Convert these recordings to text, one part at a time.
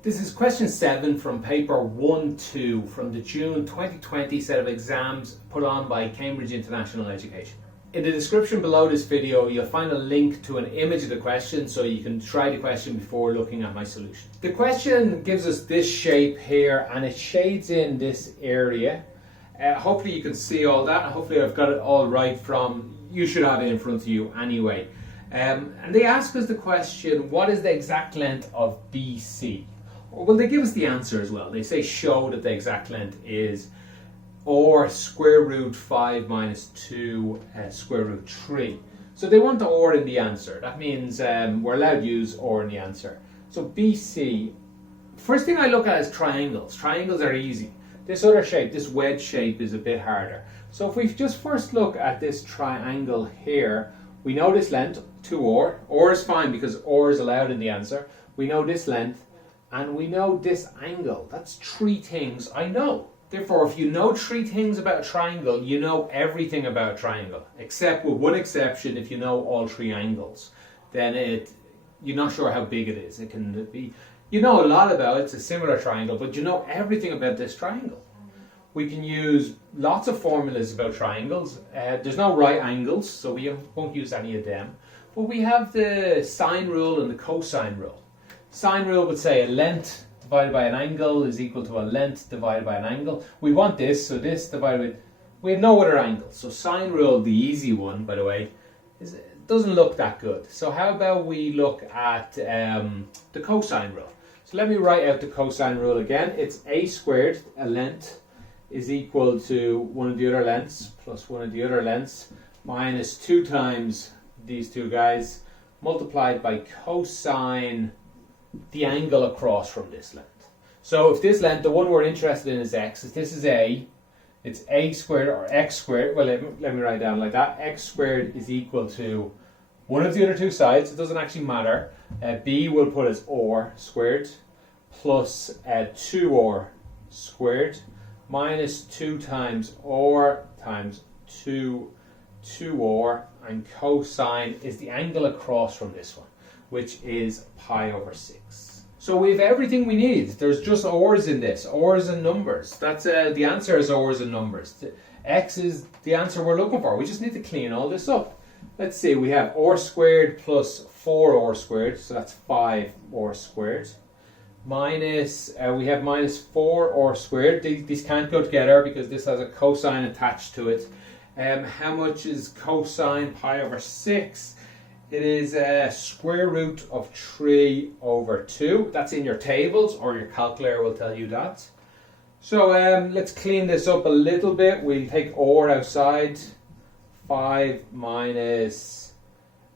This is question 7 from paper 1-2 from the June 2020 set of exams put on by Cambridge International Education. In the description below this video you'll find a link to an image of the question so you can try the question before looking at my solution. The question gives us this shape here and it shades in this area. Hopefully you can see all that and hopefully I've got it all right you should have it in front of you anyway. And they ask us the question, what is the exact length of BC? Well, they give us the answer as well. They say show that the exact length is or square root 5 minus 2 square root 3. So they want the or in the answer. That means we're allowed to use or in the answer. So BC, first thing I look at is triangles. Triangles are easy. This other shape, this wedge shape, is a bit harder. So if we just first look at this triangle here, we know this length, 2 or is fine because or is allowed in the answer. We know this length. And we know this angle. That's 3 things I know. Therefore, if you know 3 things about a triangle, you know everything about a triangle. Except with one exception, if you know all 3 angles, then you're not sure how big it is. It can be, you know a lot about it, it's a similar triangle, but you know everything about this triangle. We can use lots of formulas about triangles. There's no right angles, so we won't use any of them. But we have the sine rule and the cosine rule. Sine rule would say a length divided by an angle is equal to a length divided by an angle. We want this, so this divided with, we have no other angles. So sine rule, the easy one, by the way, doesn't look that good. So how about we look at the cosine rule? So let me write out the cosine rule again. It's a squared, a length, is equal to one of the other lengths plus one of the other lengths minus 2 times these 2 guys multiplied by cosine the angle across from this length. So if this length, the one we're interested in is x, if this is a, it's a squared or x squared, well let me write it down like that, x squared is equal to one of the other 2 sides, it doesn't actually matter, b we'll put as or squared plus 2or squared minus 2 times or times 2or, and cosine is the angle across from this one, which is pi over 6. So we have everything we need. There's just ors in this, ors and numbers. That's the answer is ors and numbers. X is the answer we're looking for. We just need to clean all this up. Let's see, we have or squared plus 4or squared, so that's 5or squared. Minus, we have minus 4or squared. These can't go together because this has a cosine attached to it. How much is cosine pi over 6? It is square root of 3 over 2. That's in your tables, or your calculator will tell you that. So let's clean this up a little bit. We'll take or outside. 5 minus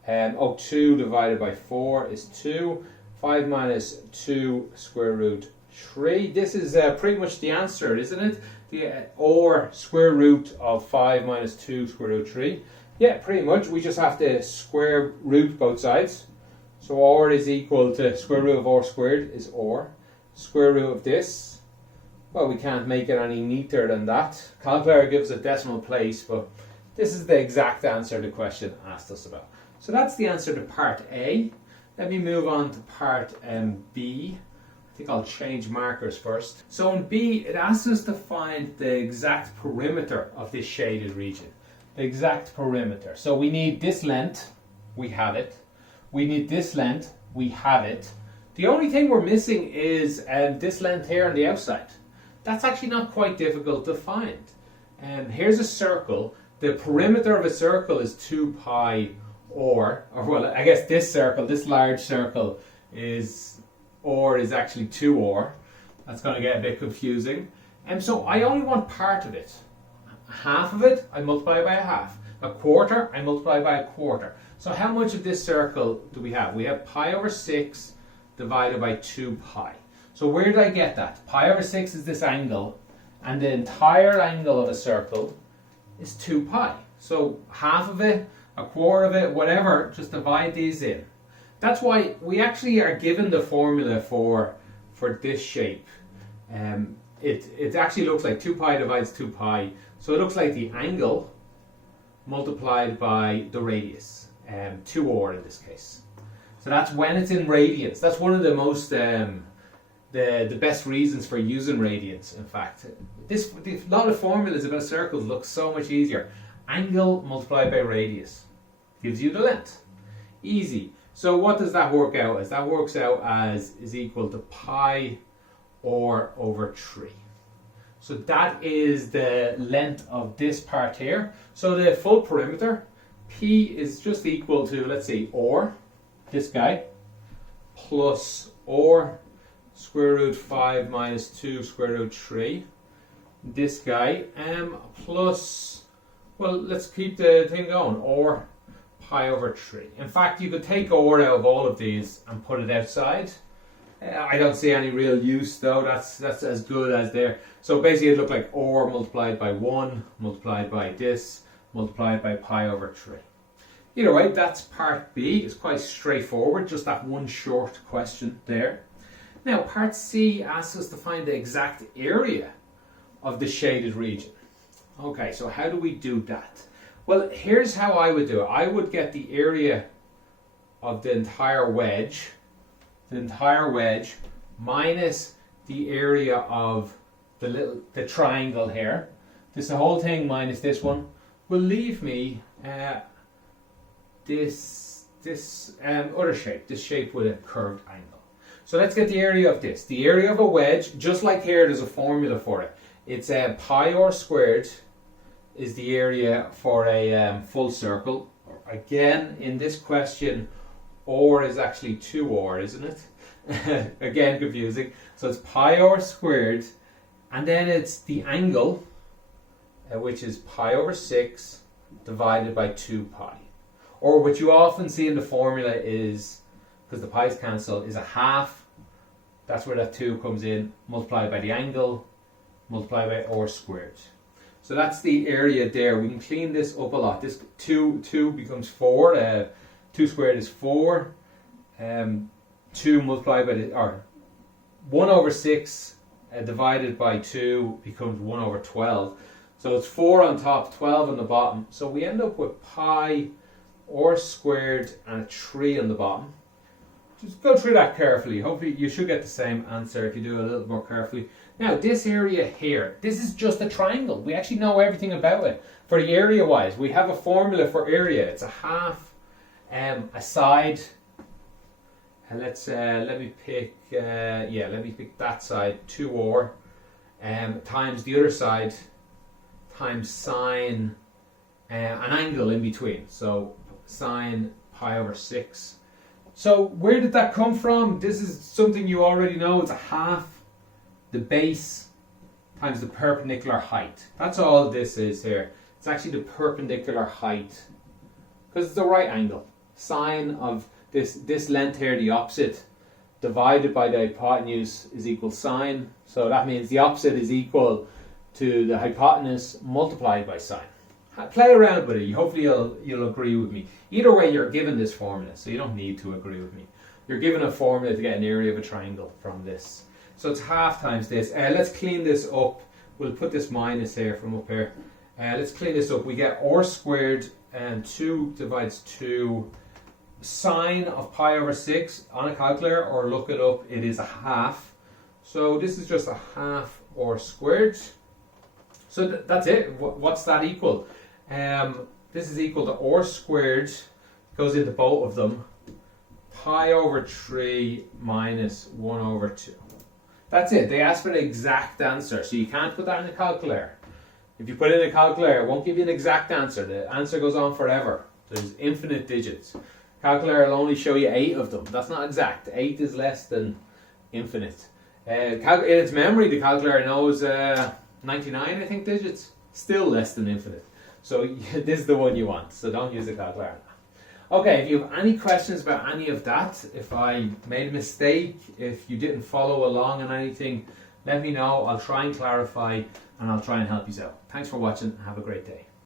2 divided by 4 is 2. 5 minus 2 square root 3. This is pretty much the answer, isn't it? The or square root of 5 minus 2 square root 3. Yeah, pretty much. We just have to square root both sides. So or is equal to square root of or squared is or. Square root of this, well, we can't make it any neater than that. Calculator gives a decimal place, but this is the exact answer the question asked us about. So that's the answer to part A. Let me move on to part B. I think I'll change markers first. So in B, it asks us to find the exact perimeter of this shaded region. The exact perimeter. So we need this length, we have it. We need this length, we have it. The only thing we're missing is this length here on the outside. That's actually not quite difficult to find. Here's a circle. The perimeter of a circle is 2 pi or well, I guess this circle, this large circle is actually 2 or. That's going to get a bit confusing. And so I only want part of it. Half of it, I multiply by a half. A quarter, I multiply by a quarter. So how much of this circle do we have? We have pi over 6 divided by 2 pi. So where did I get that? Pi over 6 is this angle, and the entire angle of a circle is 2 pi. So half of it, a quarter of it, whatever, just divide these in. That's why we actually are given the formula for this shape. It actually looks like 2 pi divides 2 pi. So it looks like the angle multiplied by the radius, 2r in this case. So that's when it's in radians. That's one of the most the best reasons for using radians, in fact. A lot of formulas about circles look so much easier. Angle multiplied by radius gives you the length. Easy. So what does that work out as? That works out as is equal to pi r over 3. So that is the length of this part here. So the full perimeter, P is just equal to, let's see, r, this guy, plus r square root 5 minus 2 square root 3. This guy, plus, well, let's keep the thing going, or pi over 3. In fact, you could take or out of all of these and put it outside. I don't see any real use though, that's as good as there. So basically it looked like or multiplied by 1, multiplied by this, multiplied by pi over 3. Either way, that's part B. It's quite straightforward, just that one short question there. Now, part C asks us to find the exact area of the shaded region. Okay, so how do we do that? Well, here's how I would do it. I would get the area of the entire wedge minus the area of the triangle here. The whole thing minus this one will leave me this other shape, this shape with a curved angle. So let's get the area of this. The area of a wedge, just like here, there's a formula for it. It's pi r squared is the area for a full circle. Again, in this question, r is actually 2r, isn't it? Again, confusing. So it's pi r squared, and then it's the angle, which is pi over 6 divided by 2 pi. Or what you often see in the formula is, because the pi's cancel, is a half. That's where that 2 comes in, multiplied by the angle, multiplied by r squared. So that's the area there. We can clean this up a lot. This 2 becomes 4. 2 squared is 4. 2 multiplied by or 1 over 6 divided by 2 becomes 1 over 12. So it's 4 on top, 12 on the bottom. So we end up with pi r squared and a 3 on the bottom. Just go through that carefully. Hopefully you should get the same answer if you do it a little more carefully. Now this area here, this is just a triangle. We actually know everything about it. For the area wise, we have a formula for area. It's a half, a side, and let me pick that side, 2r, times the other side, times sine, an angle in between. So sine pi over 6. So where did that come from? This is something you already know. It's a half the base times the perpendicular height. That's all this is here. It's actually the perpendicular height, because it's a right angle. Sine of this length here, the opposite, divided by the hypotenuse is equal sine. So that means the opposite is equal to the hypotenuse multiplied by sine. Play around with it. Hopefully you'll agree with me. Either way, you're given this formula, so you don't need to agree with me. You're given a formula to get an area of a triangle from this. So it's half times this. Let's clean this up. We'll put this minus here from up here. Let's clean this up. We get r squared, and 2 divides 2. Sine of pi over 6 on a calculator, or look it up, it is a half. So this is just a half r squared. So that's it. What's that equal? This is equal to r squared, goes into both of them, pi over 3 minus 1 over 2. That's it. They asked for the exact answer, so you can't put that in a calculator. If you put it in a calculator, it won't give you an exact answer. The answer goes on forever. There's infinite digits. Calculator will only show you 8 of them. That's not exact. 8 is less than infinite. In its memory, the calculator knows 99, I think, digits. Still less than infinite. So this is the one you want. So don't use a calculator. Okay, if you have any questions about any of that, if I made a mistake, if you didn't follow along on anything, let me know. I'll try and clarify, and I'll try and help you out. Thanks for watching, and have a great day.